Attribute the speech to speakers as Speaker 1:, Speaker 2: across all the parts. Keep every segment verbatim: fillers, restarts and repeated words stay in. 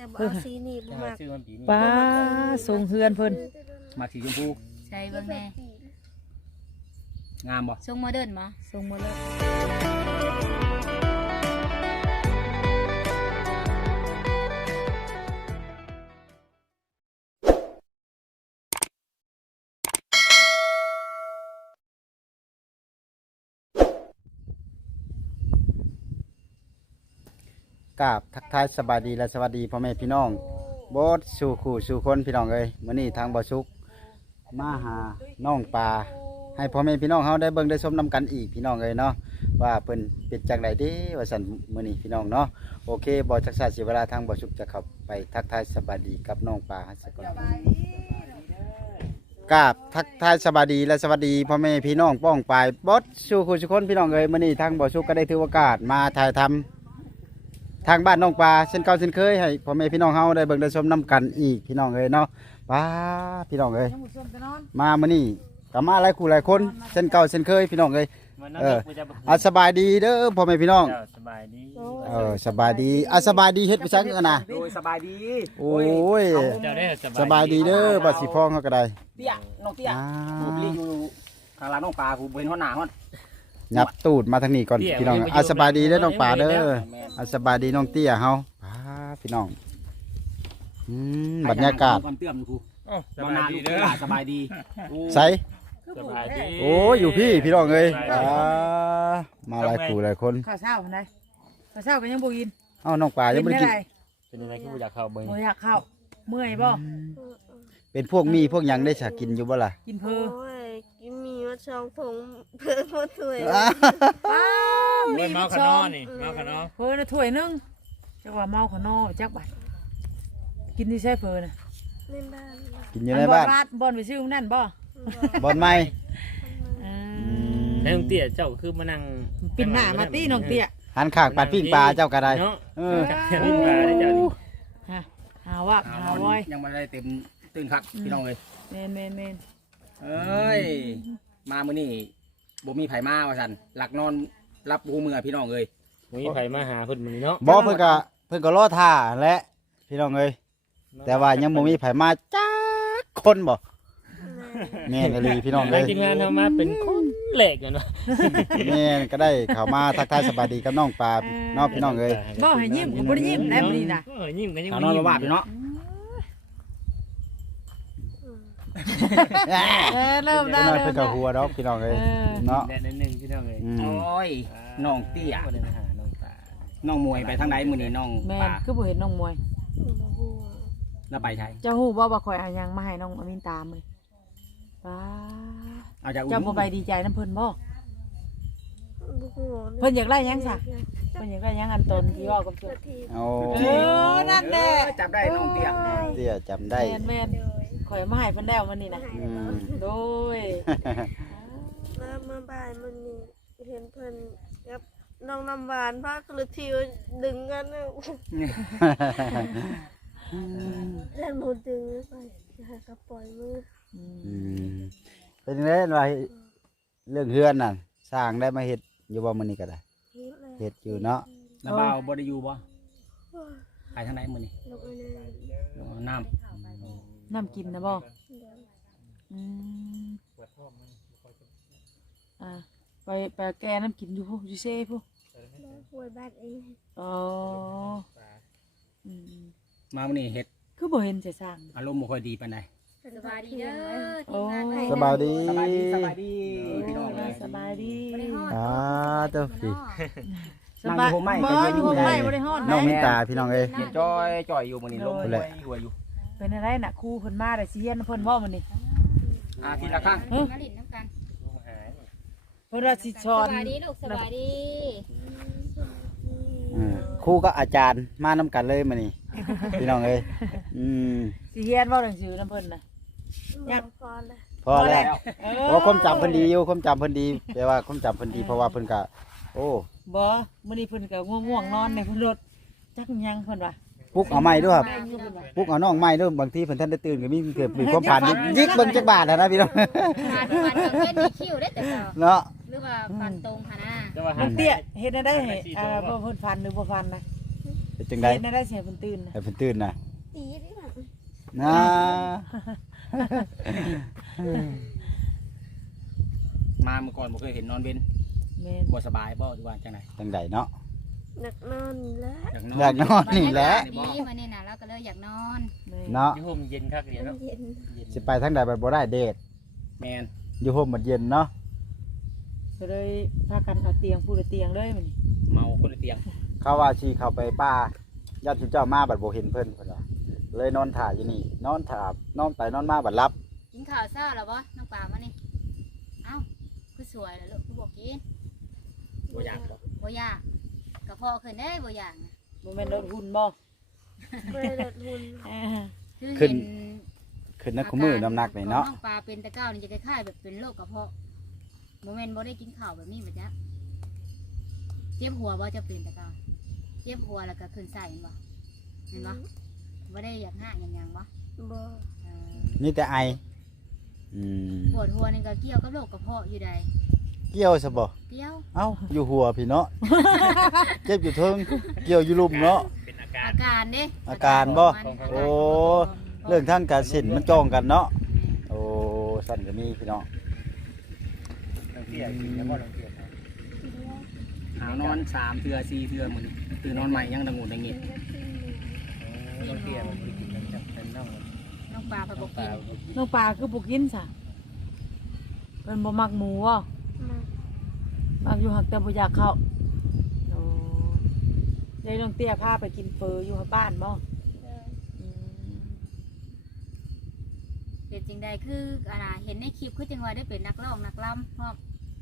Speaker 1: บ่เอาสีนี่บ่มัก
Speaker 2: ป้าทรงเฮือนเพิ่น
Speaker 3: มาสีชมพู
Speaker 4: ใช่เบิ่งแน่
Speaker 3: งามบ่
Speaker 4: ทรงโมเดิร์นบ่
Speaker 2: ทรงมาเลย
Speaker 5: กราบทักทายสบายดีและสวัสดีพ่อแม่พี่น้องโบสสู่ขู่สู่คนพี่น้องเอ้ยมื้อนี้ทางบ่สุกมาหาน้องปลาให้พ่อแม่พี่น้องเฮาได้เบิ่งได้ชมนํกันอีกพี่น้องเอ้ยเนาะว่าเพิ่นเป็นจังไดเด้ว่าซั่นมื้อนี้พี่น้องเนาะโอเคบ่จักษาเสียเวลาทางบ่สุกจะเข้าไปทักทายสบายดีกับน้องปลาให้สักก่อนกราบทักทายสบายดีและสวัสดีพ่อแม่พี่น้องป้องปายบดสู่ขู่สู่คนพี่น้องเอ้ยมื้อนี้ทางบ่สุกก็ได้ถือโอกาสมาถ่ายทำทางบ้านน้องปลาเช่นเก่าเช่นเคยให้พ่อแม่พี่น้องเฮาได้เบิ่งได้ชมนํกันอีกพี่น้องเอ้ยเนาะป้าพี่น้องเอ้ยมามื้อนี้ก็มาหลายคู่หลายคนเช่นเก่าเช่นเคยพี่น้องเอ้ยเอออ่ะสบายดีเด้อพ่อแม่พี่น้องสบายดีเออสบายดีอ่ะสบายดีเฮ็ดไปซักกันน่ะ
Speaker 3: โดยสบายดี
Speaker 5: โอ้ยสบายดีเด้อบัดสิพ้องเฮาก็ได้
Speaker 3: เตี้ยน้องเตี้ยกูเรียกอยู่ทางร้านน้องปลากูเป็นหัวหน้าฮอด
Speaker 5: ยับตูดมาทางนี้ก่อนพี่น้องอ่ะสบายดีเด้อน้องปลาเด้ออ่ะสบายดีน้องเตี้ยเฮาป้าพี่น้องอืมบรรยากาศ
Speaker 3: ความเตื้อมกูสบายดีเด้อสบายดี
Speaker 5: ใส
Speaker 6: สบายดี
Speaker 5: โอ้ยอยู่พี่พี่น้องเอ้ยอ่ามาหลายคู่หลายคน
Speaker 2: ข้าวเช้าไหนข้าวเช้าก็ยังบ่กิน
Speaker 5: เอ้าน้องปลายังไม่ได้กิน
Speaker 6: เป็นยังไงที่อยากเข้าเบิ่ง
Speaker 2: บ่อยากเข้าเมื่อยบ่
Speaker 5: เป็นพวกมีพวกหยังได้ฉากินอยู่บ่ล่ะ
Speaker 2: กินเพอ
Speaker 1: โอ้ยกินมีมาช่องผงเพิ่นบ่ถ้วย
Speaker 5: อ้า
Speaker 2: อ้าว
Speaker 6: เบิ่งเมาขนอนี่เมาขนอ
Speaker 2: เพอน่ะถ้วยหนึงจักว่าเมาขนอจักบาดกินที่ใช้เพอน่ะ
Speaker 1: ในบ้าน
Speaker 5: กินอยู่ในบ้าน
Speaker 2: อับ่อนไปซื้อนั่นบ่
Speaker 5: บอนไม้
Speaker 2: อืม
Speaker 6: แล้วน้องเตี้ยเจ้าคือมานั่ง
Speaker 2: ปิ่นหน้ามาตีน้องเตี้ย
Speaker 5: หันข้างปัดปิ้งปลาเจ้าก็ได้
Speaker 6: เนาะ
Speaker 5: เออ
Speaker 6: ปิ้งปลาได้เจ้านี่
Speaker 2: ฮะหาว่าหาว้อย
Speaker 3: ยังไม่ได้เต็มตื่นคักพี่น้องเลย
Speaker 2: แม่นแม่นแม่น
Speaker 3: เอ้ยมามื้อนี้บ่มีไผมาว่าซั่นหลักนอนรับหูเมื่อพี่น้องเอ้ย
Speaker 6: มีไผมาหาเพิ่นมื้อนี้เนาะ
Speaker 5: บ่เพิ่นก็เพิ่นก็รอท่าแหละพี่น้องเอ้ยแต่ว่ายังบ่มีไผมาจักคนบ่แม่นอีหลีพี่น้อง
Speaker 6: ทา
Speaker 5: เอ้
Speaker 6: ง
Speaker 5: ย
Speaker 6: ทีมงานเฮามาเป็นคนแหลกอยู่เนาะ
Speaker 5: แม่นก็ได้เข้ามาทักทายสบายดีกับน้องปลาเน้องพี่น้องเอ้ย
Speaker 2: บ่ให้ยิ้มก็บ่ได้ยิ้มได้บ่นี่น่ะ
Speaker 6: เออยิ้มกันยัง
Speaker 3: เอานอนบ่ว่าพี่เนาะ
Speaker 2: เออเริ่มได้
Speaker 5: พี่น้อง
Speaker 2: เริ่
Speaker 5: เพิ่
Speaker 2: ม
Speaker 5: นก็
Speaker 2: ได้
Speaker 5: หัวดอกพี่น้องเอ้ย
Speaker 2: เออ
Speaker 5: เนาะ
Speaker 6: แดดนิดนึงพี่น้องเอ้ย
Speaker 5: อืม
Speaker 3: โอ้ยน้องเตี้ย
Speaker 6: บ่ได้มาหาน้องตา
Speaker 3: น้องมวยไปทางใดมื้อนี้น้อง
Speaker 2: แม่
Speaker 3: ป
Speaker 2: น
Speaker 3: ลา
Speaker 2: คือบ่เห็นน้องมวย
Speaker 1: บ่ฮู้
Speaker 3: แล้วไปใช้
Speaker 2: เจ้าฮู้บ่ว่าข่อยเอาหยังมาให้น้องอามินตามเลยป้า
Speaker 3: เอาจากอุ้
Speaker 2: เจ้าบ่ไปดีใจน้ำเพิ่นบ่
Speaker 1: บ่ฮู้
Speaker 2: เพิ่นอยากได้หยังซะเพิ่นอยากได้หยังอันตนที่ว่ากับเพิ่น
Speaker 1: ที
Speaker 5: โอ้
Speaker 2: เออนั่นแหละ
Speaker 3: เออจับได้น้องเตี้ย
Speaker 5: เตี้ยจำได้
Speaker 2: แม่นแม่นข่อยเอามาให้เพิ่นแล้ววันนี้นะ
Speaker 5: อืม
Speaker 2: โดย
Speaker 1: มาเมื่อบ่ายมื้อนี้เห็นเพิ่นกับน้องน้ำหวานพาคลือทิวดึงกันน่ะเล่นบ่ดึงไปให้ก็ปล่อยมือ
Speaker 5: อืมเป็นไงว่าเรื่องเฮือนน่ะสร้างได้มาเฮ็ดอยู่บ่มื้อนี้ก็ได้
Speaker 1: เฮ็ดเลย
Speaker 5: เฮ็ดอยู่เนาะ
Speaker 3: แล้วบ่าวบ่ได้อยู่บ่ไปทางใดมื้อนี้
Speaker 1: ลงไปเลย
Speaker 3: ลงเอาน้ำ
Speaker 2: น้ำกินนะบ่อืมอ่าไปไปแกน้ำกินอยู่พุอยู่เซ่พุ
Speaker 1: หวยบ้านเอง
Speaker 2: อ๋ออืม
Speaker 3: มามื้อนี้เฮ็ด
Speaker 2: คือบ่เห็นจะสร้าง
Speaker 3: อารมณ์บ่ค่อยดีปานใด
Speaker 4: สบายดีเด้อ
Speaker 2: โอ้
Speaker 5: สบายดี
Speaker 3: สบายดีสบายดีพี่น้องเลย
Speaker 2: สบายดี
Speaker 5: อ่าเจ้าพี่
Speaker 2: สบายบ่อยู่ห้องไม้บ่ได้ฮ้อน
Speaker 5: น้อง
Speaker 2: นะ
Speaker 5: มินตาพี่น้องเอ้ย
Speaker 3: เฮ็ดจ้อยจ่อยอยู่มื้อนี้ลม
Speaker 5: โด
Speaker 3: บ่
Speaker 5: ย
Speaker 3: ได้หัวอยู่
Speaker 2: เป็นอะไรน่ะครูเพิ่นมาได้สิเฮียนเพิ่นเว้ามื้อนี้
Speaker 3: อาทีละครั้ง
Speaker 2: เฮ้ย
Speaker 4: มาลิ้นน้ำกัน
Speaker 2: เพิ่นว่าสิส
Speaker 4: ส
Speaker 2: อน
Speaker 4: บายดีลูกสบายดี
Speaker 5: อืมครูก็อาจารย์มานํกันเลยมื้อนี้พี่น้องเอ้ยอืม
Speaker 2: สิเฮียนเว้าหนังสือนํเพิ่นน่ะ
Speaker 1: อยากพอเลย
Speaker 5: พอแล้ว
Speaker 2: เอ
Speaker 5: เพราะความจำเพิ่นดีอยู่ความจำเพิ่นดีแปลว่าความจำเพิ่นดีเพราะว่าเพิ่นก็โอ้
Speaker 2: บ่มื้อนี้เพิ่นก็ง่วงๆนอนในเพิ่นรถจักหยังเพิ่นว่า
Speaker 5: ปลุกเอาไม้ด้วยครับปลุกเอาน้องไม้ด้วยบางทีเพิ่นท่านได้ตื่นก็มีเกิดมีความผ่านยิกเบิ่งจักบาทนะพี่น้อง
Speaker 4: ผ่านผ่านกับเพื่อนมีคิวได้แต่เปล่า
Speaker 5: เนาะ
Speaker 4: หรือว่าฟันตรงค่ะนะ
Speaker 6: แต่ว่าหา
Speaker 2: น้องเตี้ยเฮ็ดได้ให้อ่าบ่เพิ่นฟันหรือบ่ฟันนะ
Speaker 5: เป็นจังได๋
Speaker 2: เฮ็ดได้เสียเพิ่นตื่นนะ
Speaker 5: ให้เพิ่นตื่นน่ะ
Speaker 1: ตีนี่น่ะ
Speaker 5: นะ
Speaker 3: มาเมื่อก่อนบ่เคยเห็นนอนเว้น
Speaker 2: แม่น
Speaker 3: บ่สบายบ่ดีว่าจังได๋
Speaker 5: จังไดเนาะ
Speaker 1: นักนอนนี่แหละ
Speaker 3: อยากนอน
Speaker 5: อยากนอนนี่แหละ
Speaker 4: บรรยากาศดีมานี่น่ะเราก็เลยอยากนอน
Speaker 2: แม่น
Speaker 5: เนาะ
Speaker 6: อยู่ห่มเย็นคักเดียว
Speaker 1: มั
Speaker 6: เนาะ
Speaker 1: นเย็น
Speaker 6: เย็น
Speaker 5: สิไปทางใดไปบ่ได้เดท
Speaker 3: แม่น
Speaker 5: อยู่ห่มมันเย็นเนาะ
Speaker 2: ก็เลยพากันเอาเตียงผู้ละเตียงเลยมื้อนี้
Speaker 3: เมาคนละเตียง
Speaker 5: เขาว่าชีเข้าไปป่าญาติเจ้ามาบัดบ่เห็นเพิ่นเพิ่นว่าเลยนอนถ่ายอยู่นี่ นอนถ่านอนไปนอนมาบัดรับ
Speaker 4: กินข้าวเช้าแล้วบ่น้องปลามานี่เอ้าคือสวยแล้วลูกคือบ่กิน
Speaker 3: บ่อยากบ่
Speaker 4: บ่อยากกระเพาะขึ้นได้บ่อยากนะ
Speaker 2: บ่แม่นรถหุ่นบ่
Speaker 1: ไม่ได้ลดหุ่น
Speaker 2: เอ้อ
Speaker 4: คือ
Speaker 5: ขึ้น
Speaker 4: เห็น
Speaker 5: ขึ้นนักขมือน้ำหนักนี่เนาะ
Speaker 4: ของน้องปลาเป็นตะเก้านี่จะคล้ายๆแบบเป็นโรคกระเพาะโมเมนต์บ่ได้กินข้าวแบบนี้แบบนี้เจ็บหัวบ่จะเป็นตะเก้าเจ็บหัวแล้วก็ขึ้นใส่บ่เห็นบ่บ่ได้อยากห้าอย่างยังบ่
Speaker 1: บ่
Speaker 4: เออ
Speaker 5: นี่แต่ไออืม
Speaker 4: ปวดหัวนี่ก็เกี่ยวกับโรคกระเพาะอยู่ใด
Speaker 5: เกี่ยวซะบ่
Speaker 4: เกี่ยว
Speaker 5: เอ้าอยู่หัวพี่เนาะ เจ็บอยู่เทิงเกี่ยวอยู่ลุมเนาะ
Speaker 6: เป็นอาการ
Speaker 4: อาการเด้
Speaker 5: อาการบ่
Speaker 4: มัน
Speaker 5: โอ้ เรื่องทางการสินมันจองกันเนาะโอ้สั่นก็มีพี่น้อง
Speaker 6: น้องเตี้ยกินแล้วบ่น้องเตี้ยนะ
Speaker 3: หานอนสามเทื่อสี่เทื่อมื้อนี้ตื่นนอนใหม่ยังดังงูดังงิด
Speaker 6: น้องเตี้ยมันบ่ได้กินน้ำจับเป็นน้อง
Speaker 4: น้องปลาไป
Speaker 6: น้
Speaker 4: บ่
Speaker 6: องป
Speaker 4: กิ
Speaker 6: ลาน บ่กิน
Speaker 2: น้องปลาคือบ่กินซะเพิ่นบ่มักหมูบ่
Speaker 1: มา
Speaker 2: มักอยู่หักแต่บ่อยากเข้าโอ้ยายน้องเตี้ยพาไปกินเฟออยู่บ้านบ่อืม
Speaker 4: เป็นจริงใดคืออ่าเห็นในคลิปคือจังว่าได้เป็นนักร้องนักรำพร้อม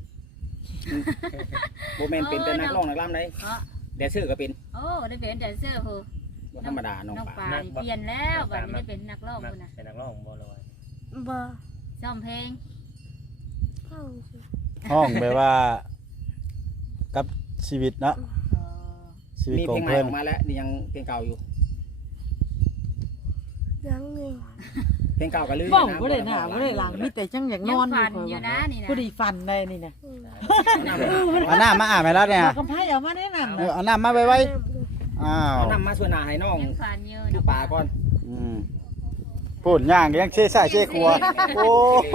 Speaker 3: บ่แม่นเป็นแต่นักร้องนักรำได้
Speaker 4: เพราะ
Speaker 3: แดนเซอร์ก็เป็น
Speaker 4: โอ้ได้เป็นแดนเซอร์โห
Speaker 3: บ่ธรรมดาน้อง
Speaker 4: น้อง
Speaker 3: ป
Speaker 4: ป
Speaker 3: ลา
Speaker 4: ลานี่เปลี่ยนแล้วบัดนี้ได้เป็นนักร้อง
Speaker 6: มัก
Speaker 4: พุ่นน่ะ
Speaker 6: เป็นนักร้องบ่เลย
Speaker 1: บ่
Speaker 4: ซ้อมเพลง
Speaker 1: เข้าสิ
Speaker 5: ห้องแบบว่า กับชีวิตเนาะ
Speaker 4: เออ
Speaker 5: ชีวิต
Speaker 3: มี
Speaker 5: ขอ
Speaker 3: เพล
Speaker 5: ง
Speaker 3: งใหม่
Speaker 5: เพิ่น
Speaker 3: ออกมาแล้วนี่ยังเพลงเก่าอยู่
Speaker 1: ยังนี่
Speaker 3: เพลงเก่าก็ลืม
Speaker 2: เว้า
Speaker 3: นะ
Speaker 2: บ่ได้หน้าบ่ได้หลังมีแต่จังอยากน
Speaker 4: ยั
Speaker 2: อง นอ
Speaker 4: ฝั
Speaker 2: ยู่
Speaker 4: นอยู่นะนี่นะ
Speaker 2: ผู้ดีฟันได้นี่นะ
Speaker 1: อืม
Speaker 5: เอาน้ามาอาบให้แล้วเนี่ย
Speaker 2: เอากำไผเอามาแนะนำ
Speaker 5: เออ
Speaker 2: นะ
Speaker 5: เอาน้ามาไว้ไว้อ้าว
Speaker 3: เอานำมาส่วนหน้าให้น้อง
Speaker 4: ยังฝันอยู่
Speaker 3: น้องปลาก่อน
Speaker 5: อืมพูดย่างยังเช่ใส่เช่ครัว โอ้ย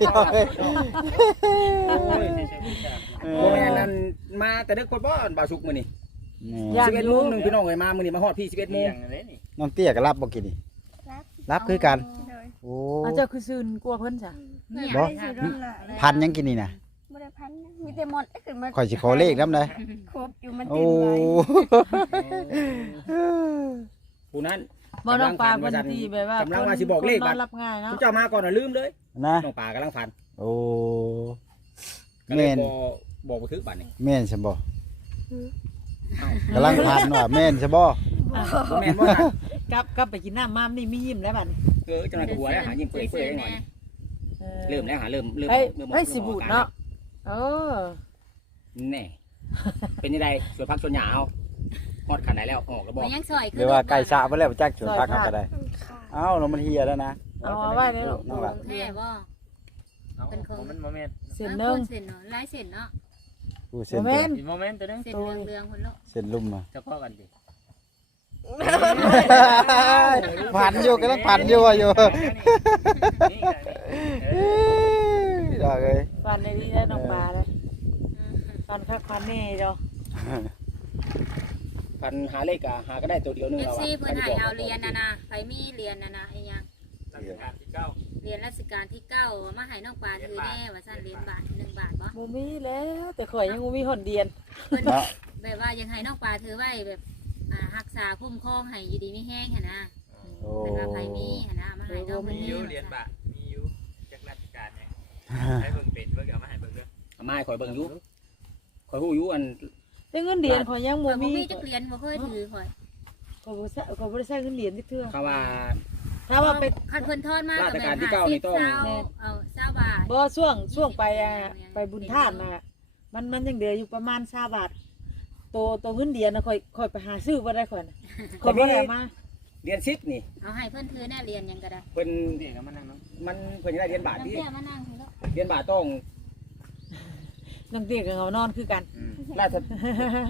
Speaker 5: เอ
Speaker 3: โอ้
Speaker 5: อย
Speaker 3: อันนั้นมาแต่เด็กกดบ่บ่าวสุกมื้อนี้
Speaker 5: นี่
Speaker 2: ย่าง
Speaker 3: สิบเอ็ด
Speaker 2: อ
Speaker 3: โม
Speaker 2: ยู่
Speaker 3: งหนึงพี่น้องเอ้ยมามื้อนี้มาฮอดพี่สิบเอ็ดโม
Speaker 6: เตี้
Speaker 3: ง
Speaker 6: ยงเลยนี่
Speaker 5: น้องเตี้ยก็รับบ่กินนี่
Speaker 1: รับ
Speaker 5: รับคือกัน
Speaker 1: เลย
Speaker 5: โอ้
Speaker 2: อาเจ้าคือซื่นกลัวเพิ่นจ้ะ
Speaker 4: เนี่ย
Speaker 5: บ่
Speaker 1: สิร้อนหลาย
Speaker 5: พันยังกินนี่นะ
Speaker 1: บ่ได้พันนะมีแต่หมดเอ้ยขึ้นมา
Speaker 5: ข่อยสิขอเลขนำเลย
Speaker 1: ครบอยู่มัน
Speaker 5: โอ้
Speaker 1: ติดไว้
Speaker 3: ผู้นั้น
Speaker 2: บ่น้องปลาเพิ่นที่แบบว่าก
Speaker 3: ำลังว่าสิบอกเลข
Speaker 2: คนน
Speaker 3: บั
Speaker 2: อ
Speaker 3: ด
Speaker 2: นรับง่ายเนาะ
Speaker 3: ผู้เจ้ามาก่อนน่ะลืมเลย
Speaker 5: นะ
Speaker 3: น้องปลากำลังฝัน
Speaker 5: โอ้
Speaker 3: ก็เล
Speaker 5: แม่
Speaker 3: ย
Speaker 5: น
Speaker 3: บ่บอกบ่ถึกบัดนี้
Speaker 5: แม่นใช่บ่
Speaker 3: เอ้าก
Speaker 5: ำลังพันว่าแม่นใช่บ่
Speaker 3: บ่แม่นบ่น่ะ
Speaker 2: กลับกลับไปกินน้ำมามนี่มียิ้มแล้วบัดนี้
Speaker 3: เออจังได๋ก็หัวแล้วหายิ้มเปื่อยๆได้หน่อย
Speaker 2: ออ
Speaker 3: เริ่มแล้วหาเริ่มเริ่ม
Speaker 2: เฮ้ย
Speaker 3: เริ่ม
Speaker 2: เฮ้ยสิบูดเนาะเออ
Speaker 3: แน่ เป็นยังไงสวนพักสวนหญ้าเอาฮอดขนาดไหนแล้วออกแล้วบ่
Speaker 4: มันยังซอย
Speaker 5: เรียกว่าไก่สะไปแล้วจักชวนพัก
Speaker 2: ซอย
Speaker 5: เขา
Speaker 2: พัก
Speaker 5: ก็ได้
Speaker 1: มันขาด
Speaker 5: เอ้าแล้วมันเฮียแล้วนะ
Speaker 2: เอาไว้นี่ลูก
Speaker 5: น้องหลับ
Speaker 4: แท้บ่
Speaker 6: เอา
Speaker 4: เป็นของ
Speaker 6: มันโมเมนต์
Speaker 2: เส้นหนึง
Speaker 4: เส้นเนาะลายเส้นเนาะ
Speaker 5: กูเส้น
Speaker 2: บ่แม่น
Speaker 6: อีกโมเมนต์ตัวนึง
Speaker 4: เส้นเรืองเรืองๆคนละ
Speaker 5: เส้นลุ่มมา
Speaker 6: เฉพาะกันดิ
Speaker 5: พันอยู่กำลังพันอยู่ว่าอยู่
Speaker 6: นี่ไงนี่เออ
Speaker 5: ดอกเอ้ย
Speaker 2: ฟันในนี้ได้น้องปลาเลยฟันคักฟันนี่เด้อ
Speaker 3: พันหาเลขอะหาก็ได้ตัวเดียวนึง
Speaker 4: เอฟ
Speaker 3: แล้ว
Speaker 4: ซี
Speaker 3: อะ
Speaker 4: เพิ่นให้เอาเรียนนะนะใครมีเรียนนะนะไอ้ยัง
Speaker 6: รัชกาลที่เก้า
Speaker 4: เรียนราชการที่เก้ามาให้น้องปลาถือแน่ว่าซั่นเหรียญบาทหนึ่งบาทบ่
Speaker 2: บ่มีแล้วแต่ข่อยยังบ่มีหนเดียน
Speaker 4: เพิ่น
Speaker 5: เนาะ
Speaker 4: แบบว่ายังให้น้องปลาถือไว้แบบอ่ารักษาคุ้มครองให้อยู่ดีไม่แห้งหั่นนะ
Speaker 5: โอ้
Speaker 4: เป็นว่าใครมีหั่นนะมาให้น้องเพิ่น
Speaker 6: มี
Speaker 4: นี่
Speaker 6: อยู่เรียนบะมีอยู่จากราชการเนี่ยให้เบิ่งเป็นเบิ่งเอามาให้เบิ่งเด้อ
Speaker 3: เอามาให้ข่อยเบิ่งอยู่ข่อยฮู้อยู่อัน
Speaker 2: แต่เงินเดือนข่อยยัง
Speaker 4: ข่
Speaker 2: บ่
Speaker 4: อยบ่
Speaker 2: มี
Speaker 4: มีจักเหรียญบ่เคยถือข่อย
Speaker 2: ข่อยบ่ใช้ข่อยบ่ได้ใช้เงินเดือนที่เทื่อ
Speaker 3: เขาว่า
Speaker 2: ถ้าว่าไป
Speaker 4: คันเพิ่นทอดมาก็
Speaker 3: ราช
Speaker 4: แม่
Speaker 3: การ
Speaker 4: น
Speaker 3: ที่เก้านี่ต้อง
Speaker 4: ห้าสิบเศร้าเอาเศร้าบาท
Speaker 2: บ่ช่วงช่วงไปอ่ะไปบุญทานน่ะมันมันยังเหลืออยู่ประมาณ20บาทโตโตเงินเดือนน่ะข่อยข่อยไปหาซื้อบ่ได้ข่อยน่ะข่อยบ่ได้เอามา
Speaker 3: เรียนสิบนี่
Speaker 4: เอาให้เพิ่นถือแน่เรียนหยังก็ได้
Speaker 3: เพิ่น
Speaker 6: เด็กกับมันนั่งเนาะ
Speaker 3: มันเพิ่นจะได้เรียนบาท
Speaker 4: น้ำ
Speaker 3: ที่
Speaker 4: เตี้ยมานั่งเถอะ
Speaker 3: เรียนบาทต้อง
Speaker 2: น้องเตี้ยกับเขานอนคือกัน
Speaker 6: อืม
Speaker 3: ราช
Speaker 6: มีคน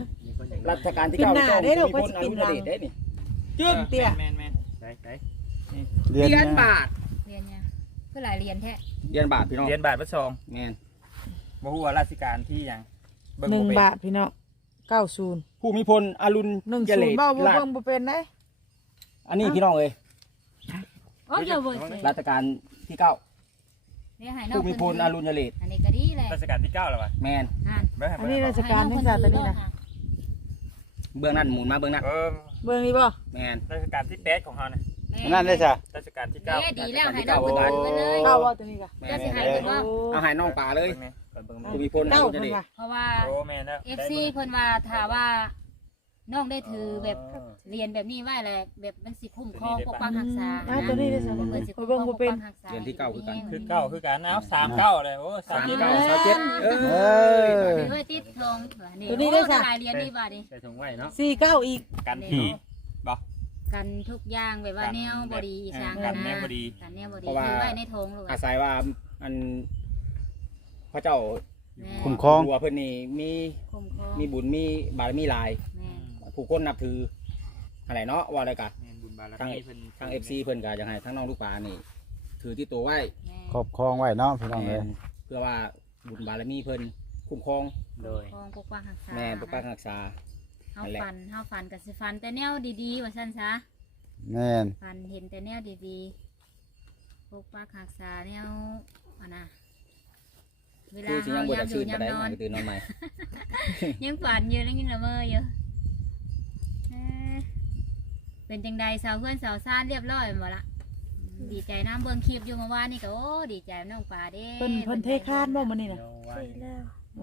Speaker 6: คนอย่าง
Speaker 3: รัชกาลที่เก้า
Speaker 2: ปิดหน้า
Speaker 3: เจ้า
Speaker 2: ได้ดอก
Speaker 3: มีพล
Speaker 2: ว่า
Speaker 3: อ
Speaker 2: สิปิ
Speaker 3: รุ
Speaker 2: ด
Speaker 3: ณ
Speaker 2: หลัง
Speaker 3: เดชได้นี่
Speaker 2: จึ้งเตี้ย
Speaker 6: แม่นแม่นใช่ใช่
Speaker 5: เรียน
Speaker 3: เรียน
Speaker 5: นะ
Speaker 3: บาท
Speaker 4: เรียนยังเพื่อหลายเรียนแท้
Speaker 3: เรียนบาทพี่น้อง
Speaker 6: เรียนบาทพระชอง
Speaker 3: แม่น
Speaker 6: บ่ฮู้ว่าราชการที่หยังเบิ่ง
Speaker 2: หนึ่ง
Speaker 6: เป็น
Speaker 2: บาทพี่น้องเก้าศูนย์
Speaker 3: ผู้มีพลอรุณ
Speaker 2: หนึ่ง
Speaker 3: เย
Speaker 2: ศู
Speaker 3: เล
Speaker 2: นย์
Speaker 3: ศ
Speaker 2: เบ้าบ่
Speaker 3: ราช
Speaker 2: เบิ่งบ่เป็นได้
Speaker 3: อันนี้พี่น้องเอ้ย
Speaker 4: อ๋อเดี๋ยวเบิ่งสิ
Speaker 3: รัชกาลที่เก้า
Speaker 4: เดี๋ยวให้น้อง
Speaker 3: ผู้มีพลอรุณเยเลศ
Speaker 4: อันนี้ก็ดีเลย
Speaker 6: ราชการที่เก้าแล้ววะ
Speaker 3: แม่น
Speaker 4: อ่าน
Speaker 6: เบิ่งให้
Speaker 2: อัน
Speaker 6: เบิ่ง
Speaker 2: นี้
Speaker 6: ให้
Speaker 2: ราชการทั้งชาติตัวนี้นะ
Speaker 3: เบื้องนั้นหมุนมาเบื้องนั้น
Speaker 6: เออ
Speaker 2: เบิ่งนี่บ่
Speaker 3: แม่น
Speaker 6: ราชการที่แปดของเฮานะ
Speaker 5: อันนั่นได้จ้ะ
Speaker 6: ราชการที่เก้า
Speaker 4: เด้ดีแล้วให้น้องคนอื่นไปเลย
Speaker 2: เก้าว่าตัวนี้ก็
Speaker 3: แม่
Speaker 4: จะ
Speaker 3: น
Speaker 4: สิให้เพิ่นว่า
Speaker 3: เอาให้น้องป่าเลย
Speaker 6: เบิ่งแม่เปิดเบิ่งแม่
Speaker 3: ผู้มีพลอ
Speaker 2: เก้า
Speaker 3: รุณเย
Speaker 2: เพิ่น
Speaker 3: เลศ
Speaker 2: ว่า
Speaker 4: เพราะว่า
Speaker 6: โอ้แม่นแล้ว
Speaker 4: เอฟซีเพิ่นว่าถ้าว่าน้องได้ถือแบบ
Speaker 6: อ๋อ
Speaker 4: เรียนแบบนี้ไว้แหละแบบมันสิคุ้มครองปกปักรักษา
Speaker 2: อ้าวตัวนี้ได้ซะ
Speaker 4: เพิ่นสิ
Speaker 2: ข่
Speaker 4: คุ้
Speaker 2: อย
Speaker 4: มคร
Speaker 2: เบิ่
Speaker 4: อง ง
Speaker 2: บ่
Speaker 4: ปก
Speaker 2: เป็น
Speaker 4: ปักรักษา
Speaker 3: เรียนที่เก้าคือกัน
Speaker 6: คือเก้าคือกันเอ้าสามเก้าเลยโอ้สาม
Speaker 3: สาม
Speaker 6: ที่
Speaker 3: เก้า
Speaker 6: เก้า
Speaker 3: สามเจ็ดเออ
Speaker 5: เออ
Speaker 4: ถือไว้ติดทงนี่
Speaker 2: ตัวนี้ได้ซะ
Speaker 4: โอ้หลายเรียนดีบ่าดิ
Speaker 6: ใส่ถุงไว้เนาะ
Speaker 2: สี่เก้าอีก
Speaker 6: กันผีบ่
Speaker 4: กันทุกอย่างแบบว่าแนวบดีอีสาน
Speaker 6: กันแนวบ่ดี
Speaker 4: กันแนวบดี
Speaker 3: เพราะว่า
Speaker 4: ถือไว้ในทงลูก
Speaker 3: อาศัยว่าอันพระเจ้า
Speaker 5: คุ้มครอง
Speaker 3: บัวเพิ่นนี่มี
Speaker 4: คุ้มครอง
Speaker 3: มีบุญมีบารมีหลาย
Speaker 4: แม่
Speaker 3: ผู้คนนับถืออะไรเนาะว่าอะไรกะ
Speaker 6: แม่นบุญบาร
Speaker 3: ทาง
Speaker 6: มีเพิ่น
Speaker 3: ทางเอฟซีเพิ่นก็อยากให้ทั้งน้องลูกปลานี่ ถือที่ตัวไว้
Speaker 4: แม่
Speaker 5: ครอบครองไว้เนาะพี่น้องเลย
Speaker 3: เพื่อว่าบุญบารมีเพิ่นคุ้มครอง
Speaker 6: โดย
Speaker 4: ครองปกปักรักษา
Speaker 3: แม่ปกปักรักษา
Speaker 4: เฮาฟันเฮาฟันกับสิฟันแต่แนวดีๆว่าซั่นซะ
Speaker 5: แม่น
Speaker 4: ฟันเห็นแต่แนวดีๆปกปักรักษาแนวอันน่ะเวลา
Speaker 3: คือสิ
Speaker 4: เฮา
Speaker 3: ยังบ่
Speaker 4: ยา
Speaker 3: จั
Speaker 4: ม
Speaker 3: ก
Speaker 4: อ
Speaker 3: ชื่
Speaker 4: ยู่
Speaker 3: น
Speaker 4: ยา
Speaker 3: ปาน
Speaker 4: ม
Speaker 3: ใด
Speaker 4: นอน
Speaker 3: ให้ตื่นนอนใหม่
Speaker 4: ยังฝันอยู่แล้วยังละเมออยู่เอ้อเป็นจังใดสาวเพื่อนสาวซ่านเรียบร้อยหมดละดีใจน้ำเบิ่งคลิปอยู่เมื่อวานนี่ก็โอ้ดีใจน้องปลาเด้
Speaker 2: เพิ่นเพิ่นเทคานบ่มื้อนี้น่ะ
Speaker 6: โยว่า
Speaker 1: เสร็จแล้ว
Speaker 2: โอ้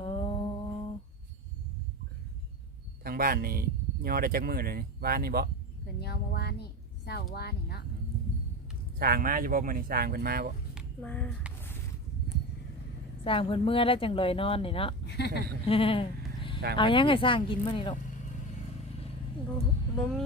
Speaker 6: ทางบ้านนี่ย่อได้จักมือเลยนี่บ้านนี่บ่
Speaker 4: เพิ่นยอมเมื่อวานนี่เศร้าวานนี่เนาะ
Speaker 6: ช้างมาอยู่บ่มื้อนี้ช้างเพิ่นมาบ่
Speaker 1: มา
Speaker 2: สร้างเพิ่นเมื่อแล้วจังเลยนอนนี่เนาะ
Speaker 6: ช้าง
Speaker 2: เอายังให้สร้างกินมื้อนี้ลูก
Speaker 1: บ่บ่มี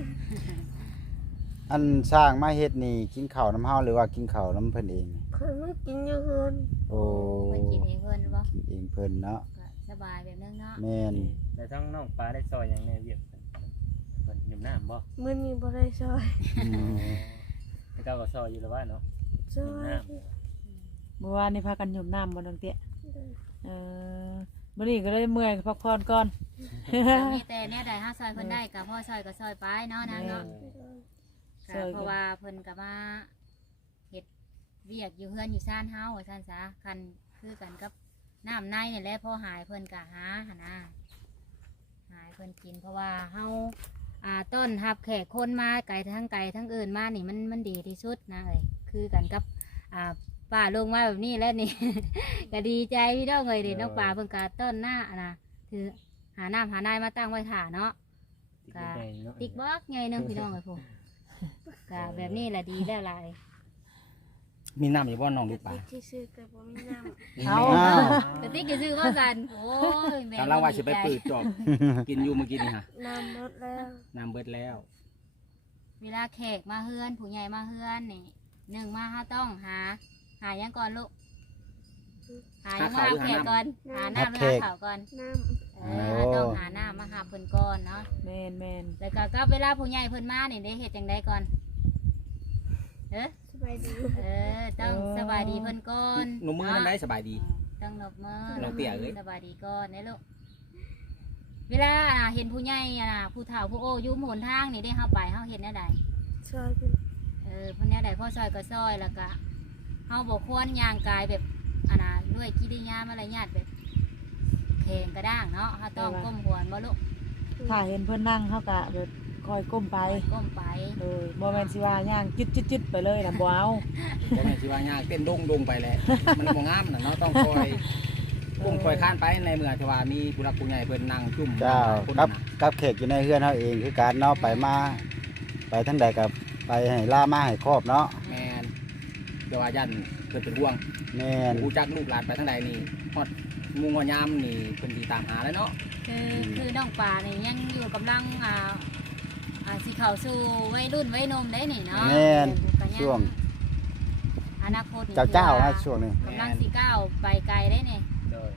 Speaker 5: อันสร้างมาเฮ็ดนี่กินข้าวน้ำเฮาหรือว่ากินข้าวน้ำเพิ่นเอง
Speaker 1: เพิ่นมากินอยู่เฮือน
Speaker 5: โอ้
Speaker 4: เพิ่นกินเองเพิ่นบ่
Speaker 5: กินเองเพิ่นเนาะ
Speaker 4: ก็สบายแบบนึงเนาะ
Speaker 5: แม่น
Speaker 7: แต่ทั้งน้องปลาได้ซอยอย่างในเวียดเพิ่นเพิ่นยุ่มน้ำบ่
Speaker 1: มื้อนี้บ่ได้ซอย
Speaker 5: อืม
Speaker 7: แต่เจ้าก็ซอยอยู่แล้วว่าเนาะ
Speaker 1: ซอย
Speaker 2: เมื่อวานนี่พากันหยุ่มน้ำบ่น้องเตี้ยเออมื้อนี้ก็เลยเมื่อยก็พักผ่อนก่อน
Speaker 4: ก็มีแต่แนวใดเฮาซอยเพิ่นได้ก็พ่อซอยก็ซอยไปเนาะนางเนาะ
Speaker 2: ซอยกัน
Speaker 4: ก็เพราะว่าเพิ่นก็มาเฮ็ดเวียกอยู่เฮือนอยู่ซ่านเฮาว่าซั่นซะคันคือกันกับน้ำในนี่แหละพอหายเพิ่นก็หาหั่นนะหายเพิ่นกินเพราะว่าเฮาอ่าต้อนรับแขกคนมาไกลทั้งไกลทั้งอื่นมานี่มันมันดีที่สุดนะเอ้ยคือกันกับอ่าป้าลงมาแบบนี้แล้วนี่ ก็ดีใจพี่น้องเอ้ยเด็น้องป่าเพิ่นก็ต้นหน้าอะนะคือหาน้ำหานายมาตั้งไว้ถ่าเนาะ
Speaker 7: ติดใหญ่ๆเนาะ
Speaker 4: ติ๊กบอกไงนึงพี่น้องเอ้ยพวกก็แบบนี้แหละดีแล้วหลาย
Speaker 3: มีน้ำอยู่บ่น้องลูกปลา
Speaker 1: ที่ซื้อก็บ่มีน้ำ
Speaker 2: เอา
Speaker 5: อ้าว
Speaker 4: กระติกจะซื้อว่าสันโอ้ยแม่
Speaker 3: กำลังว่าสิไปปืดจอบ กินอยู่เมื่อกี้นี่ฮะ
Speaker 1: น้ำหมดแล้ว
Speaker 3: น้ำเบิดแล้ว
Speaker 4: เวลาแขกมาเฮือนผู้ใหญ่มาเฮือนนี่หนึ่งมาห้าต้องหา หายังก่อนลูกหายังมาหาแขกก่อนหาน้ำหาข้าวก่อน
Speaker 1: น้
Speaker 4: เออต้องหาน้ำมาหาเพิ่นก่อนเนาะ
Speaker 2: แม่นแม่น
Speaker 4: แล้วก็กับเวลาผู้ใหญ่เพิ่นมานี่ได้เฮ็ดจังไดก่อนเออ
Speaker 1: ำสบายดี
Speaker 4: เออต้องสบายดีเพิ่นก่อน
Speaker 3: หนุ่มมือนั่นได้สบายดี
Speaker 4: ต้องนบมือ
Speaker 3: น้องเตี้ยเอ้ย
Speaker 4: สบายดีก่อนนะลูกเวลาอ่ะเห็นผู้ใหญ่อ่ะนะผู้เฒ่าผู้โอ้อยุ่หมุนทางนี่ได้เฮาไปเฮาเห็นแนวใด
Speaker 1: ซอยเป็น
Speaker 4: เออเพิ่นแนวใดพ่อซอยก็ซอยแล้วก็เฮาบ่ควรย่างกายแบบอันน่ะด้วยกิริยามารยาทแบบแข็งกระด้างเนาะเฮาต้องก้มหัวบ่ลูก
Speaker 2: ถ้าเห็นเพิ่นนั่งเฮาก็แบบคอยก้มไป
Speaker 4: ก้มไป
Speaker 2: เออบ่แม่นสิว่าย่างจึดๆๆไปเลยน่ะบ่เอา
Speaker 3: บ่แม่นสิว่ายากเต้นดงดงไปแหล้ว มันบ่งามน่ะเนาะต้องคอยคงคอยข้านไปในเมื่อที่ว่ามีผู้รักผู้ใหญ่เพิ่นนั่งจุ่ม
Speaker 5: เจ้า
Speaker 3: คน
Speaker 5: กับ
Speaker 3: น่ะ
Speaker 5: กับแขกอยู่ในเฮือนเฮาเองคือการเนาะไปมาไปทั้งใดกับไปให้ล่ามาให้ครอบเนาะ
Speaker 3: แม่นเดี๋ยวว่ายันเพิ่นเป็นห่วง
Speaker 5: แม่น
Speaker 3: ผู้จักลูกหลานไปทางใดนี่ฮอดงูงอยามนี่เพิ่นสิตามหาแล้วเนาะ
Speaker 4: คือคือน้องป่านี่ยังอยู่กำลังอ่าอ่าสิเข้าสู่วัยรุ่นวัยหนมได้นี่เนาะ
Speaker 5: แม่น
Speaker 4: ก็ยัง
Speaker 5: ช่วง
Speaker 4: อนาคตนี่
Speaker 5: เจ้าเจ้า
Speaker 4: ถือ
Speaker 5: นะ
Speaker 4: ว่า
Speaker 5: ช่วงนี้
Speaker 4: กำลังสิก้าวไปไกลได้นี่
Speaker 7: โดย
Speaker 4: ก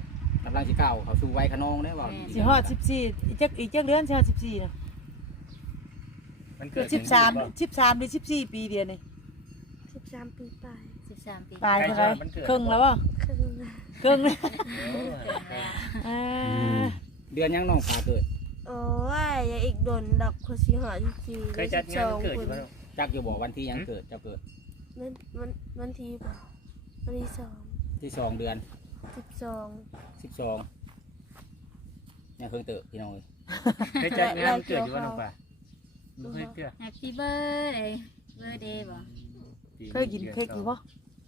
Speaker 3: กำลังสิก้าวเข้าสู่วัยขนองได้บ่
Speaker 2: สิฮอดสิบสี่อีกจักอีกจักเดือนสิฮอดสิบสี่น่ะ
Speaker 7: มัน
Speaker 2: เกิ
Speaker 7: เกิ
Speaker 2: ด
Speaker 7: ด
Speaker 2: สิบสามสิบสามหรือสิบสี่ปีเดียวนี่
Speaker 1: สิบสามปีไป
Speaker 4: สิบสามปี
Speaker 2: ตายเท่าไหร่ครึ่งแล้วบ่
Speaker 1: ครึ่งนะ
Speaker 2: ครึ่งแล้ว
Speaker 7: โอ้
Speaker 2: อ่า
Speaker 3: เดือนยังน้องปลาเกิด
Speaker 1: โอ้ยอย่าอีกโดนดอกคนสิหอสิบสี่
Speaker 7: เคยจัดงานวันเกิดอยู่บ่ลูก
Speaker 3: จักอยู่บ่วันที่ยังเกิดเจ้าเกิด
Speaker 1: วันวันวันที่บ่วันที่สอง
Speaker 3: ที่สองเดือน
Speaker 1: สิบสอง
Speaker 3: สิบสองยังเพิ่งเติบพี่น้องเลย
Speaker 7: เคยจัดงานวันเกิดอยู่บ่น้องป่าบ่เคยเกิด
Speaker 4: แฮปปี้เบิร์ดเดย์เบิร์ดเดย์บ่
Speaker 2: เคยกินเค้กอยู่บ่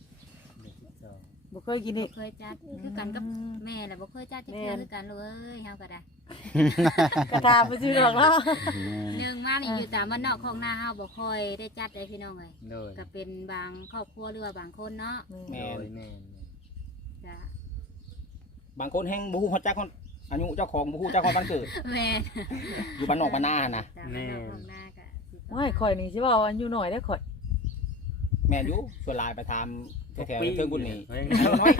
Speaker 2: บ่เคยกินนี่
Speaker 4: บ่เคยจัดคือกันกับแม่แหละบ่เคยจัดจักเทื่อคือกันลูกเอ้ยเฮาก็ได้
Speaker 2: กระทาไปซื้อดอกเนาะ
Speaker 4: หนึ่งมานี่อยู่ตามบ้านนอกของนาเฮาบ่ค่อยได้จัดเลยพี่น้องเอ้ย
Speaker 7: โดย
Speaker 4: ก็เป็นบางครอบครัวหรือว่าบางคนเนาะ
Speaker 3: แม่
Speaker 7: โด
Speaker 3: น
Speaker 7: ยแม่น
Speaker 4: จ้ะ
Speaker 3: บางคนแห่งบ่ฮู้ฮอดจักคนอายุเจ้าของบ่ฮู้จักคนวันเกิด
Speaker 4: แม่น
Speaker 3: อยู่บ้านนอกบ้านนาหั่นนะ
Speaker 4: จ้ะบ้านนอกของนาก็สิประ
Speaker 2: ไม่ข่อยนี่สิว่าอายุน้อยได้อข่อย
Speaker 3: แม่นอยู่ส่วนหลายไปทำแถวๆเทิงบุญนี่
Speaker 7: เฮ้ย
Speaker 3: อายุน้อย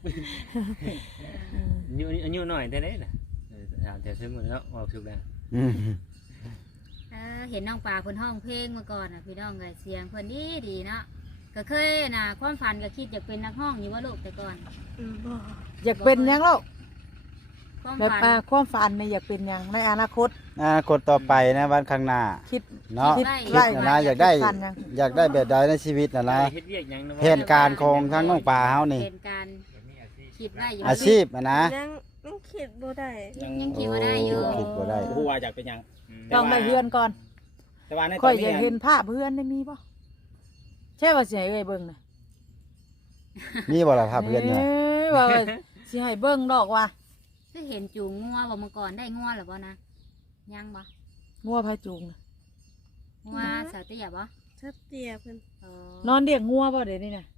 Speaker 7: อายุอายุน้อยแต่ได้น่ะเออถามแต่ซึ่งมันเนาะว่าสุดแล้ว
Speaker 5: อืม
Speaker 4: เออเห็นน้องปลาเพิ่นห้องเพลงมาก่อนน่ะพี่น้องเอ้ยเสียงเพิ่นดีดีเนาะก็เคยน่ะความฝันก็คิดอยากเป็นนักร้องอยู่ว่าลูกแต่ก่อน
Speaker 1: อืมบ่
Speaker 2: อยากเป็นหยังลูก
Speaker 4: ความ
Speaker 2: แบบ
Speaker 4: ฝัน
Speaker 2: อ่าความฝันนี่อยากเป็นหยังในอนาคต
Speaker 5: อนาคตต่อไปนะวันข้างหน้า
Speaker 2: คิด
Speaker 5: เนาะ
Speaker 2: คิด
Speaker 5: คิดนะนะอยากได้
Speaker 2: ฝันหยัง
Speaker 5: อยากได้แบบใดในชีวิตนะนะ
Speaker 7: เฮ็ดเวียกหยังนะ
Speaker 5: เหตุการณ์ของทั้งน้องปลาเฮานี่
Speaker 4: เป็นการคิดไว้อยู่
Speaker 5: อาชีพอะนะ
Speaker 1: ยังยังคิดบ่ได้
Speaker 4: ยังคิดว่าได้อยู่
Speaker 5: คิดบ่ได้
Speaker 3: บ่ฮู้ว่าอยากเป็นหยัง
Speaker 2: ต้องไปเฮือนก่อน
Speaker 3: แต่ว่าในต
Speaker 2: ข่
Speaker 3: อ
Speaker 2: อน ยอ
Speaker 3: นี้
Speaker 2: ยากเห็นภาพเฮือนได้มีบ่ใช่ว่าสิให้เอ้ยเบิ่งน่ะ
Speaker 5: มีบ่ล่ะครับเพื่อนเนี่ย
Speaker 2: เอ้ยว่าว่าสิให้เบิ่งดอกว่า
Speaker 4: คือเห็นจูงงัวบ่เมื่อก่อนได้งัวหรือบ่นะยังบ่
Speaker 2: งัวพาจูงน่ะ
Speaker 4: งัวสาวเตี้ยบ่
Speaker 1: ชัดเตียเพิ่น
Speaker 4: เออน
Speaker 2: อนเลี้ยงงัวบ่เดี๋ยวนี้น่ะ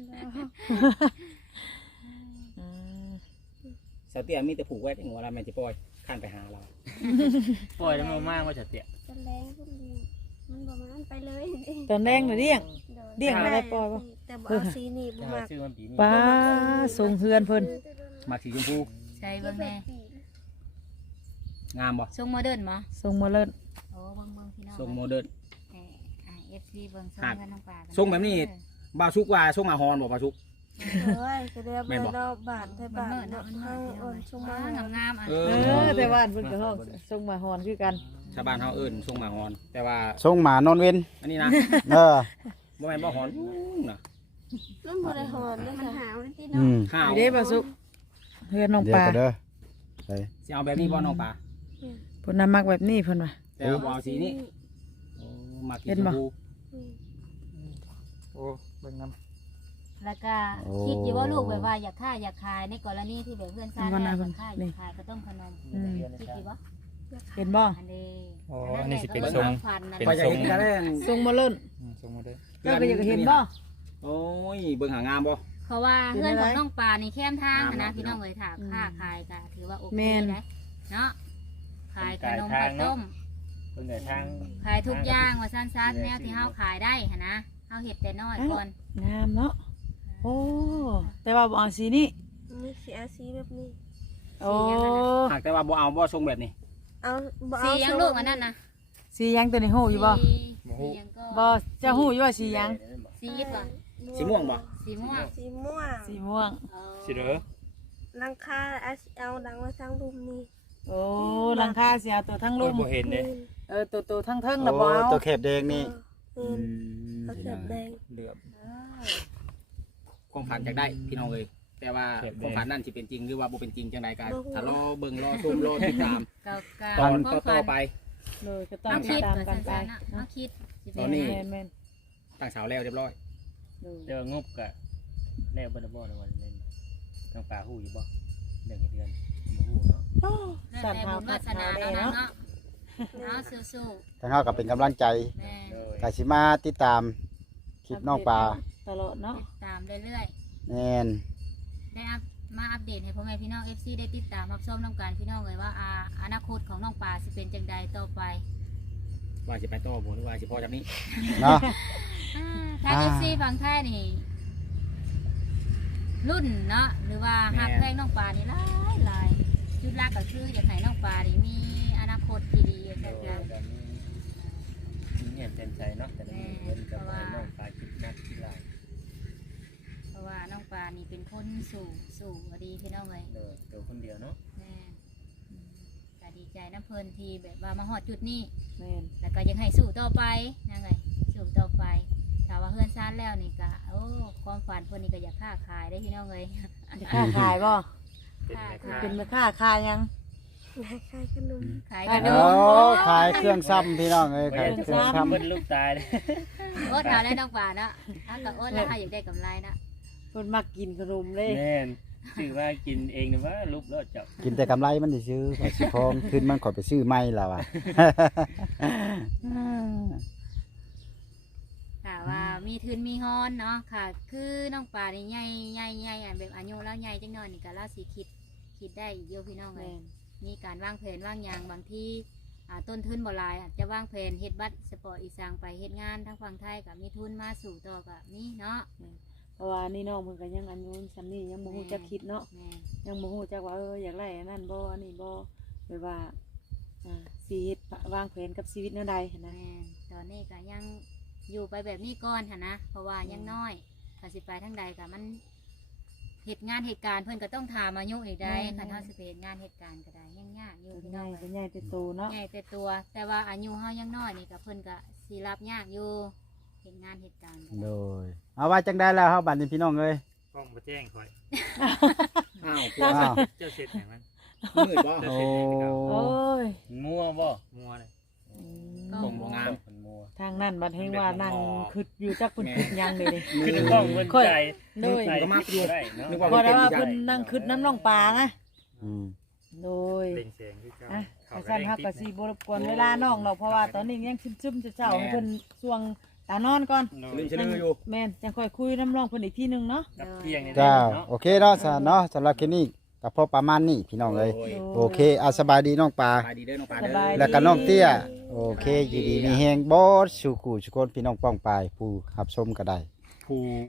Speaker 2: อืม
Speaker 3: เสาเตี้ยมีแต่ผูกไว้ที่หัวเราแม่นสิปล่อยข้านไปหาเรา
Speaker 7: ปล่อยแล้วมันมากว่าจะเตี้ย
Speaker 1: จะแรงพุ่นดีมันบ่มันไปเลย
Speaker 2: ตอนแรงน่ะเลี้ยง เลี้ยงอะไรปล่อยบ่
Speaker 1: แต่บ่เอาสีนี่บ่
Speaker 7: ถ้า
Speaker 1: มัก
Speaker 7: ชื่อมันปีนี้
Speaker 2: ป้าส่งเฮือนเพิ่น
Speaker 3: มาสีชมพู
Speaker 4: ใช่เบิ่งแม่
Speaker 3: งามบ่
Speaker 4: ทรงโมเดิร์นบ่
Speaker 2: ส่งมาเลิศ
Speaker 4: โอ้เบิ่งเบิ่งพี่น้อง
Speaker 3: ทรงโมเดิร์น
Speaker 4: เอ่ออ่า เอฟ ซี เบิ่งทรง
Speaker 3: ครับ
Speaker 4: เงินน้องปลากั
Speaker 3: ทรงแบบนี้ บาวชุกว่าทรงอาฮอนบ่บาวชุก
Speaker 1: โอ้ยก็ได้
Speaker 3: แม่
Speaker 1: บ่
Speaker 3: นบ่
Speaker 1: ดอกบานไทย
Speaker 4: มัน
Speaker 1: บาน
Speaker 4: เมื่อเนาะ
Speaker 1: เนาะ
Speaker 4: มัน
Speaker 1: เฮา
Speaker 4: เมื่อ
Speaker 1: อ่อนชม
Speaker 4: ว้า
Speaker 1: มา
Speaker 4: งามๆอัน
Speaker 3: เอ
Speaker 2: เอ
Speaker 3: อ
Speaker 2: อแต่ว่าเพิ่นก็ห้องส่งมาฮอนคือกัน
Speaker 3: ชาวบ้านเฮาเอิ้นทรงมาฮอน แต่ว่า
Speaker 5: ส่งหมานอนเว้น
Speaker 3: อันนี้นะ
Speaker 5: เออ
Speaker 3: บ่แม่นบ่ฮอนนะ
Speaker 1: มันบ่ได้หอนนะมันหาวที่
Speaker 5: อื
Speaker 1: เนาะ
Speaker 5: ม
Speaker 3: ห้าว
Speaker 2: เด้บ่สุเฮือนน้อง
Speaker 5: เดี๋ย
Speaker 2: ป
Speaker 5: ว
Speaker 2: ลา
Speaker 5: ก็เด้อไป
Speaker 3: สิเอาแบบนี้บ่น้องปลา
Speaker 2: เพิ่นน่ะมักแบบนี้เพิ่นว่า
Speaker 3: แต่ว่าบ่เอาสีนี้โอ้มักสี
Speaker 2: เห็น
Speaker 3: ชม
Speaker 2: บ่
Speaker 3: พู
Speaker 5: โอ้เบิ่งนำ
Speaker 4: แล้วก็
Speaker 5: โอ้
Speaker 4: คิดอยู่ว่าลูกแบบว่าอยากฆ่าอยากขายในกรณีที่แบบเพื่อนซ่านแล้วอยากฆ่าอยากขายก็ต้องขนม
Speaker 2: อืม
Speaker 4: คิดอยู่ว่า
Speaker 2: เห็นบ่
Speaker 4: อันนี้
Speaker 7: อ๋ออันนี้สิเป็น
Speaker 4: แหละ
Speaker 7: ทรง
Speaker 4: ก็ฝันนั่น
Speaker 7: เป็น
Speaker 3: พอ
Speaker 4: แห
Speaker 3: จะ
Speaker 4: ละ
Speaker 3: เห็นกันได้
Speaker 2: ส่งมาเลิศ
Speaker 7: ทรงโมเดิร์น
Speaker 2: เจ้าก็อยากเห็นบ่
Speaker 3: โอ้ยเบิ่งหางามบ่
Speaker 4: เพราะว่า
Speaker 2: เป็น
Speaker 4: เพื่อน
Speaker 2: อะไร
Speaker 4: ของน้องปลานี่แค้มทาง
Speaker 3: งาม
Speaker 4: นะ
Speaker 3: เนาะ
Speaker 4: พี่น้องเอ๋ยถามค่าขายก็ถือว่าโอเค
Speaker 2: แม่น
Speaker 4: ได้เนาะขายขนมข้าวต้ม
Speaker 7: เพิ่นได้ทาง
Speaker 4: ขายทุกอย่างว่าสั้นๆแนวที่เฮาขายได้หั่นนะเฮาเฮ็ดแต่น้อยก่อน
Speaker 2: งามเนาะโอ้แต่ว่าบ่เอาสีนี้
Speaker 1: นี่สิเอาสีแบบนี้
Speaker 2: โอ้
Speaker 3: หากแต่ว่าบ่เอาบ่ทรงแบบนี้
Speaker 1: เอาบ่เอา
Speaker 4: สีหยังลูกอันนั้นนะ
Speaker 2: สีหยังตัวนี้ฮู้อยู่บ่
Speaker 4: สีสีหยังก็
Speaker 2: บ่เจะฮู้อยู่ว่าสีหยัง
Speaker 4: สียิดบ่
Speaker 3: สีม่วงบ่
Speaker 4: สีม่วง
Speaker 1: สีม่วง
Speaker 2: สีม่วง
Speaker 4: เออ
Speaker 7: สิเด้อ
Speaker 1: หลังคาเอาเอาดังไว้ทางรุมนี่
Speaker 2: โอ้หลังคาสิเอาตัวทั้ง
Speaker 7: โอ้
Speaker 2: ลุ่
Speaker 7: ย
Speaker 2: ม
Speaker 7: บ่เห็นเด้
Speaker 2: เออตัวตัวทั้งเทิง
Speaker 5: โอ้
Speaker 2: น่ะบ่เอา
Speaker 5: ตัวเข็บแดงนี่
Speaker 1: เออเอาเข็บแดง
Speaker 7: เหลือบ
Speaker 3: ความฝันอยากได้พี่น้องเอ้ยแต่ว่า
Speaker 7: เก็บแดง
Speaker 3: ความฝันนั่นสิเป็นจริงหรือว่าบ่เป็นจริงจังไดก็ถ้ารอเบิ่งรอชมรอติดตาม
Speaker 4: เก่า
Speaker 3: ตอน
Speaker 4: ๆ
Speaker 3: ต่อๆไป
Speaker 2: เลยก็ต้อง
Speaker 4: เอา
Speaker 2: ติ
Speaker 4: คิ
Speaker 2: ด
Speaker 4: ด
Speaker 2: ตาม
Speaker 4: ก่อน
Speaker 2: กันไป
Speaker 4: สั้นๆนะเอา
Speaker 2: เนาะ
Speaker 4: คิดสิ
Speaker 3: ตอนนี้
Speaker 2: แม่นแม่น
Speaker 3: ตั้งเสาแล้วเรียบร้อย
Speaker 2: ๆเลย
Speaker 7: เจองบกะแน่บ่ได้บ่ในวันนี้ต้องปลาฮู้อยู่บ่เรื่องเดือนบ่ฮู้เนาะ
Speaker 2: โอ้
Speaker 4: แล้ว
Speaker 2: สั่น
Speaker 4: แต่
Speaker 2: เฮา
Speaker 4: บุญ
Speaker 2: พั
Speaker 4: วา
Speaker 2: ด
Speaker 4: ส
Speaker 2: เฮา
Speaker 4: นา
Speaker 2: ได้
Speaker 4: เรา
Speaker 2: เนาะ
Speaker 4: เนาะเอาสู้
Speaker 5: ทางเฮาก็เป็นกำลังใจ
Speaker 4: ๆแม่
Speaker 7: โดย
Speaker 5: กสิมาติดตามคลิปน้องปลา
Speaker 2: ตลอดเนาะ
Speaker 4: ติดตามเรื่อย
Speaker 5: แน่น
Speaker 4: ๆได้อัพมาอัปเดตให้พ่อแม่พี่น้อง เอฟ ซี ได้ติดตามรับชมน้องการพี่น้องเลยว่าอาอนาคตของน้องปลาสิเป็นจังใดต่อไป
Speaker 3: ว่าสิไปต่อบ่หรือว่าสิพอจากนี้
Speaker 5: เนาะ
Speaker 4: อ่าทาง
Speaker 5: อ่า
Speaker 4: เอฟซีฝั่งไทยนี่รุ่นเนาะหรือว่าหักแพงน้องปลานี่หลายหลายจุดหลักก็คืออยากให้น้องปลานี่มีอนาคตที่ดีจัง
Speaker 7: โด
Speaker 4: ซี่
Speaker 7: ยแบบนี้มีเงียบเต็มใจเนาะแต่ละมื้อเพิ่นก็บ่ให้น้องปลาคิดนักคิดหลาย
Speaker 4: เพราะว่าน้องปลานี่เป็นคนสู่สู่อดีพี่น้องเลย
Speaker 7: โดยตัวคนเดียวเนาะ
Speaker 4: แม่อืมก็ดีใจน้ำเพลินที่แบบว่ามาฮอดจุดนี้
Speaker 2: แม่น
Speaker 4: แล้วก็ยังให้สู่ต่อไปนั่นไงสู่ต่อไปถ้าว่าเฮือนซ่านแล้วนี่ก็โอ้ความฝันเพิ่นนี่ก็อยากค้าขายได้พี่น้องเลย
Speaker 2: จะค้าขายบ่
Speaker 6: เป็นแม่ค้า
Speaker 2: เป็นแม่ค้าขายยัง
Speaker 1: คล้ายๆขนม
Speaker 4: ขาย
Speaker 2: ขาย
Speaker 4: ข
Speaker 2: ข
Speaker 4: น
Speaker 2: น
Speaker 5: โอ้
Speaker 2: ม
Speaker 5: ขายเครื่องซ้ำพี่น้องเอ้ยขายเครื่องซ้
Speaker 7: เพิ่นลูกตายเลย
Speaker 4: โอ้ทาได้น้องปลาเนาะถ้าก็โอ้แล้วถ้าอยากได้กำไรนะ
Speaker 2: เพิ่นมักกินขนมเลย
Speaker 7: แม่นชื่อว่ากินเองนะว่าลูกรอดเจ้า
Speaker 5: ำกินแต่กำไรมันสิซื้อไปสิพองขึ้นมันขอไปซื้อไม้แล้วอ่ะ
Speaker 4: ค่ะว่ามีทุนมีฮอนเนาะค่ะ คือน้องปลานี่ใหญ่ใหญ่ใหญ่อันแบบอายุแล้วใหญ่จังหน่อยนี่ก็ล่าสีคิดคิดได้อีกเยอะพี่น้องเล
Speaker 2: แม่
Speaker 4: ย
Speaker 2: น
Speaker 4: มีการวางแผนวางอย่างบางที่อ่าต้นทุนบ่หลายอาจจะวางแผนเฮ็ดบัตรสปอร์ตอีสางไปเฮ็ดงานทั้งฝั่งไทยกับมีทุนมาสู่ต่อกับนี่เนาะ
Speaker 2: เพราะว่านี่น้องเพิ่นก็ยังอายุซ้ำนี้ยังบ่ฮู้จักคิดเนาะ
Speaker 4: แม่น
Speaker 2: ยังบ่ฮู้จักว่าเอออยากได้อันนั้นบ่อันนี้บ่แบบว่าอ่าสิเฮ็ดวางแผนกับชีวิตแนวใดหั้นนะ
Speaker 4: แม่นตอนนี้ก็ยังอยู่ไปแบบนี้ก่อนหั่นนะเพราะว่ายังน้อยถ้าสิไปทางใดก็มันเหตุงานเหตุการณ์เพิ่นก็ต้องถามอายุนี่ได้คันเฮาสิไปเฮ็ดงานเหตุการณ์ก็ได้ยังยากอยู่
Speaker 2: เป็น
Speaker 4: พี่
Speaker 2: ให
Speaker 4: น้
Speaker 2: ญ่
Speaker 4: อง
Speaker 2: เป็นใหญ่เป็นโตเนาะ
Speaker 4: ใหญ่แต่ตัว แต่ว่าอายุเฮายังน้อยนี่ก็เพิ่นก็สิรับยากอยู่เฮ็ดงานเหตุการณ์ก็
Speaker 5: โด
Speaker 4: ได้
Speaker 5: ยเอาว่าจังได้แล้วเฮาบัดนี้พี่น้องเอ้ย
Speaker 6: กล้องมาแจ้งคอย
Speaker 3: อ้าว
Speaker 5: อ้าว
Speaker 6: เจ้าเสร็จอย่างนั้น
Speaker 3: มืดบ่
Speaker 5: โอ้
Speaker 2: โอ้ย
Speaker 7: มัวบ่
Speaker 6: มัวเลย
Speaker 2: อืม
Speaker 4: ก็
Speaker 3: บ่งาม
Speaker 7: มันมัว
Speaker 2: ทางนั้นบัดเฮงว่านั่งคิดอยู่จักเพิ่นคิดหยังเลยนี่
Speaker 7: คือในกล้องมันใจ
Speaker 2: โดย
Speaker 7: ใส่ก็มากอยู่ได้เนาะ
Speaker 3: นึกว่า
Speaker 2: พอ
Speaker 3: มัน
Speaker 2: ได้
Speaker 3: เป็น
Speaker 2: ว่า
Speaker 3: อีกอ
Speaker 2: เพิ่
Speaker 3: ย่าง
Speaker 2: นนั่งคิดน้ำน้องปลานะ
Speaker 5: อืม
Speaker 2: โดย
Speaker 6: เล่งเสียงที่เจ้า
Speaker 2: อ่ะ
Speaker 6: เขา
Speaker 2: กระ
Speaker 6: ก็
Speaker 2: ชั้น
Speaker 6: เล่ง
Speaker 2: ฮัก
Speaker 6: ติ
Speaker 2: กะ
Speaker 6: ด
Speaker 2: สีบรบกวนเวลาน้องเราเพราะว่าตอนนี้ยังซึมๆเจ้าๆให้เพิ่นช่วงตานอนก่อน
Speaker 3: ลืมชื่ออยู่
Speaker 2: แม่นจังค่อยคุยน้ำร้องเพิ่นอีกทีหนึงเนาะ
Speaker 7: กับเที่ยงนี่
Speaker 5: จ้า
Speaker 7: เนาะ
Speaker 5: โอเคเนาะซะเนาะสำหรับคลิปนี้ก็พอประมาณนี้พี่น้องเอ้ย
Speaker 3: โอ้ย
Speaker 5: โอเคเอาสบายดีน้องปลา
Speaker 3: สบายดีเด้อน้องปลา
Speaker 2: ส
Speaker 3: เด้
Speaker 2: บาย
Speaker 3: อ
Speaker 2: ดี
Speaker 5: แล้วก็น้องเตี้ยโอเคยินดีมีแฮงบอสสุกูสุคนพี่น้องป้องปายผู้รับชมก็ได้
Speaker 3: ผู้